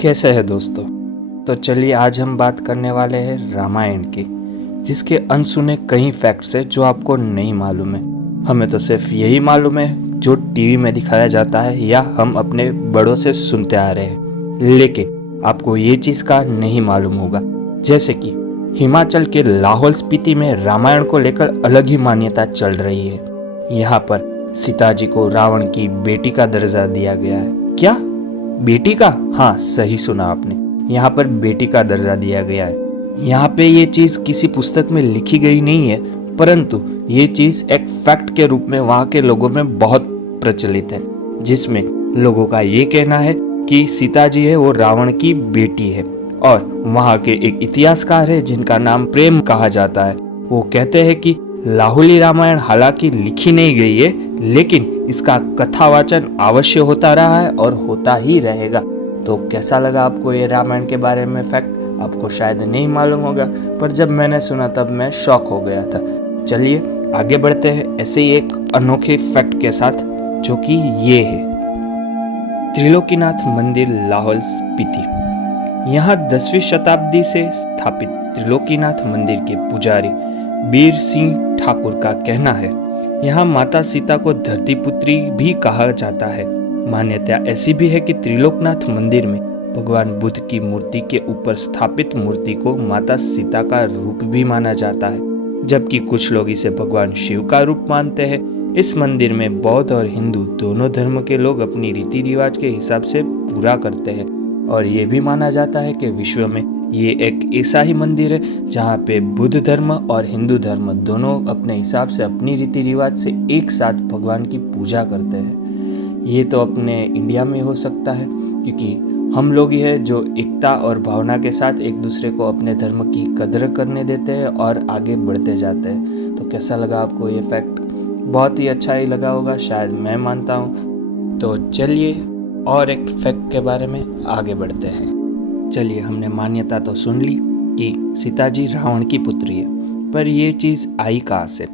कैसे है दोस्तों। तो चलिए आज हम बात करने वाले हैं रामायण की, जिसके अनसुने कई फैक्ट्स हैं जो आपको नहीं मालूम है। हमें तो सिर्फ यही मालूम है जो टीवी में दिखाया जाता है या हम अपने बड़ों से सुनते आ रहे हैं, लेकिन आपको ये चीज़ का नहीं मालूम होगा। जैसे कि हिमाचल के लाहौल स्पीति में रामायण को लेकर अलग ही मान्यता चल रही है। यहाँ पर सीता जी को रावण की बेटी का दर्जा दिया गया है। क्या बेटी का? हाँ, सही सुना आपने। यहाँ पर बेटी का दर्जा दिया गया है। यहाँ पे ये चीज किसी पुस्तक में लिखी गई नहीं है, परंतु ये चीज एक फैक्ट के रूप में वहाँ के लोगों में बहुत प्रचलित है, जिसमें लोगों का ये कहना है कि सीता जी है वो रावण की बेटी है। और वहाँ के एक इतिहासकार है जिनका नाम प्रेम कहा जाता है। वो कहते हैं कि लाहुली रामायण हालांकि लिखी नहीं गई है, लेकिन इसका कथावाचन अवश्य होता रहा है और होता ही रहेगा। तो कैसा लगा आपको ये रामायण के बारे में फैक्ट? आपको शायद नहीं मालूम होगा, पर जब मैंने सुना तब मैं शॉक हो गया था। चलिए आगे बढ़ते हैं ऐसे ही एक अनोखे फैक्ट के साथ, जो कि ये है त्रिलोकीनाथ मंदिर लाहौल स्पीति। यहाँ 10वीं शताब्दी से स्थापित त्रिलोकीनाथ मंदिर के पुजारी बीर सिंह ठाकुर का कहना है, यहाँ माता सीता को धरती पुत्री भी कहा जाता है। मान्यता ऐसी भी है कि त्रिलोकनाथ मंदिर में भगवान बुद्ध की मूर्ति के ऊपर स्थापित मूर्ति को माता सीता का रूप भी माना जाता है, जबकि कुछ लोग इसे भगवान शिव का रूप मानते हैं। इस मंदिर में बौद्ध और हिंदू दोनों धर्म के लोग अपनी रीति रिवाज के हिसाब से पूरा करते हैं। और ये भी माना जाता है कि विश्व में ये एक ऐसा ही मंदिर है जहाँ पे बुद्ध धर्म और हिंदू धर्म दोनों अपने हिसाब से अपनी रीति रिवाज से एक साथ भगवान की पूजा करते हैं। ये तो अपने इंडिया में हो सकता है, क्योंकि हम लोग ही है जो एकता और भावना के साथ एक दूसरे को अपने धर्म की कदर करने देते हैं और आगे बढ़ते जाते हैं। तो कैसा लगा आपको ये फैक्ट? बहुत ही अच्छा ही लगा होगा, शायद मैं मानता हूँ। तो चलिए और एक फैक्ट के बारे में आगे बढ़ते हैं। चलिए, हमने मान्यता तो सुन ली कि सीता जी रावण की पुत्री है, पर ये चीज़ आई कहाँ से?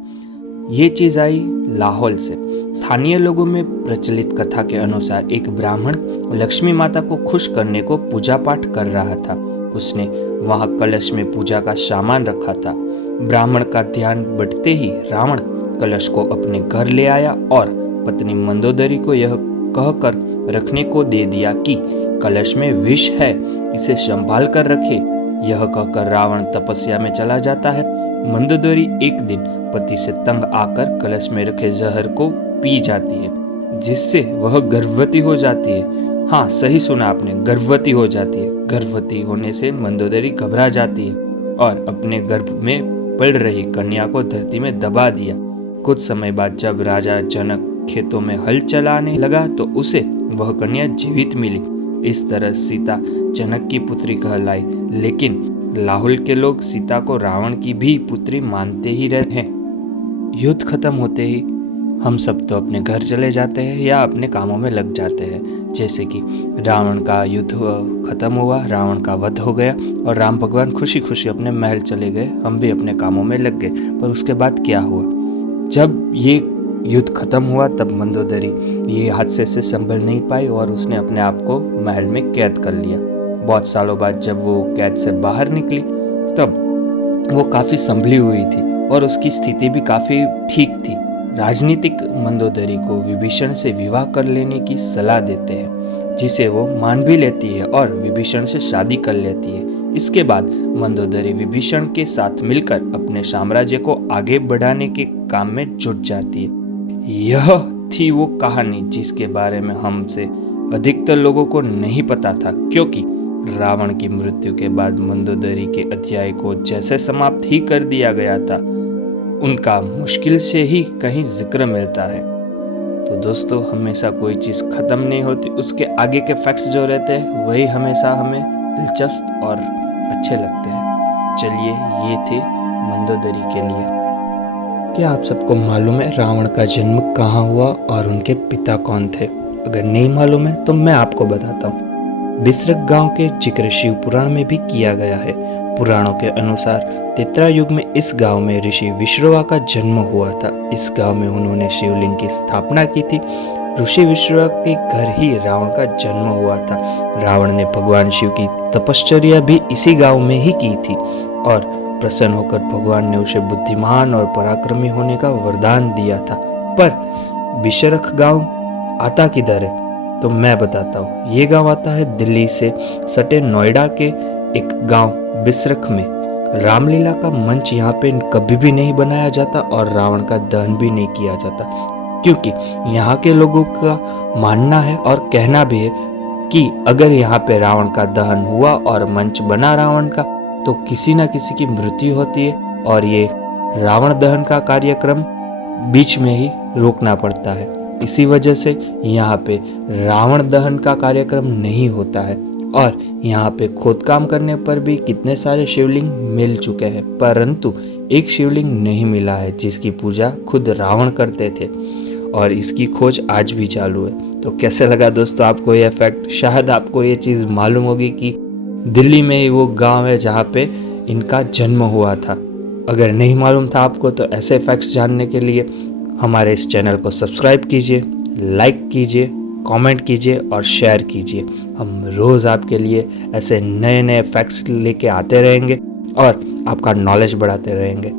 ये चीज़ आई लाहौल से। स्थानीय लोगों में प्रचलित कथा के अनुसार एक ब्राह्मण लक्ष्मी माता को खुश करने को पूजा पाठ कर रहा था। उसने वहाँ कलश में पूजा का सामान रखा था। ब्राह्मण का ध्यान बढ़ते ही रावण कलश को अपने घर ले आया और पत्नी मंदोदरी को यह कहकर रखने को दे दिया कि कलश में विष है, इसे संभाल कर रखे। यह कहकर रावण तपस्या में चला जाता है। मंदोदरी एक दिन पति से तंग आकर कलश में रखे जहर को पी जाती है, जिससे वह गर्भवती हो जाती है। हाँ, सही सुना आपने, गर्भवती हो जाती है। गर्भवती होने से मंदोदरी घबरा जाती है और अपने गर्भ में पड़ रही कन्या को धरती में दबा दिया। कुछ समय बाद जब राजा जनक खेतों में हल चलाने लगा तो उसे वह कन्या जीवित मिली। इस तरह सीता जनक की पुत्री कहलाई, लेकिन लाहौल के लोग सीता को रावण की भी पुत्री मानते ही रहते हैं। युद्ध खत्म होते ही हम सब तो अपने घर चले जाते हैं या अपने कामों में लग जाते हैं। जैसे कि रावण का युद्ध खत्म हुआ, रावण का वध हो गया और राम भगवान खुशी खुशी अपने महल चले गए, हम भी अपने कामों में लग गए। पर उसके बाद क्या हुआ? जब ये युद्ध खत्म हुआ तब मंदोदरी ये हादसे से संभल नहीं पाई और उसने अपने आप को महल में कैद कर लिया। बहुत सालों बाद जब वो कैद से बाहर निकली तब वो काफ़ी संभली हुई थी और उसकी स्थिति भी काफ़ी ठीक थी। राजनीतिक मंदोदरी को विभीषण से विवाह कर लेने की सलाह देते हैं, जिसे वो मान भी लेती है और विभीषण से शादी कर लेती है। इसके बाद मंदोदरी विभीषण के साथ मिलकर अपने साम्राज्य को आगे बढ़ाने के काम में जुट जाती है। यह थी वो कहानी जिसके बारे में हमसे अधिकतर लोगों को नहीं पता था, क्योंकि रावण की मृत्यु के बाद मंदोदरी के अध्याय को जैसे समाप्त ही कर दिया गया था, उनका मुश्किल से ही कहीं जिक्र मिलता है। तो दोस्तों, हमेशा कोई चीज़ खत्म नहीं होती, उसके आगे के फैक्ट्स जो रहते हैं वही हमेशा हमें दिलचस्प और अच्छे लगते हैं। चलिए, ये थे मंदोदरी के लिए। क्या आप सबको मालूम है रावण का जन्म कहाँ हुआ और उनके पिता कौन थे? अगर नहीं मालूम है तो मैं आपको बताता हूँ। बिसरक गांव के जिक्र शिव पुराण में भी किया गया है। पुराणों के अनुसार त्रेता युग में इस गांव में ऋषि विश्रवा का जन्म हुआ था। इस गांव में उन्होंने शिवलिंग की स्थापना की थी। ऋषि विश्वा के घर ही रावण का जन्म हुआ था। रावण ने भगवान शिव की तपश्चर्या भी इसी गांव में ही की थी और प्रसन्न होकर भगवान ने उसे बुद्धिमान और पराक्रमी होने का वरदान दिया था। पर बिशरख गांव आता किधर है? तो मैं बताता हूँ। ये गांव आता है दिल्ली से सटे नोएडा के एक गांव बिशरख में। रामलीला का मंच यहाँ पे कभी भी नहीं बनाया जाता और रावण का दहन भी नहीं किया जाता, क्योंकि यहाँ के लोगों का मानना है और कहना भी है कि अगर यहाँ पे रावण का दहन हुआ और मंच बना रावण का, तो किसी न किसी की मृत्यु होती है और ये रावण दहन का कार्यक्रम बीच में ही रोकना पड़ता है। इसी वजह से यहाँ पे रावण दहन का कार्यक्रम नहीं होता है और यहाँ पे खोदकाम करने पर भी कितने सारे शिवलिंग मिल चुके हैं, परंतु एक शिवलिंग नहीं मिला है जिसकी पूजा खुद रावण करते थे और इसकी खोज आज भी चालू है। तो कैसे लगा दोस्तों आपको ये फैक्ट? शायद आपको ये चीज़ मालूम होगी कि दिल्ली में ही वो गांव है जहाँ पे इनका जन्म हुआ था। अगर नहीं मालूम था आपको तो ऐसे फैक्ट्स जानने के लिए हमारे इस चैनल को सब्सक्राइब कीजिए, लाइक कीजिए, कमेंट कीजिए और शेयर कीजिए। हम रोज़ आपके लिए ऐसे नए नए फैक्ट्स लेके आते रहेंगे और आपका नॉलेज बढ़ाते रहेंगे।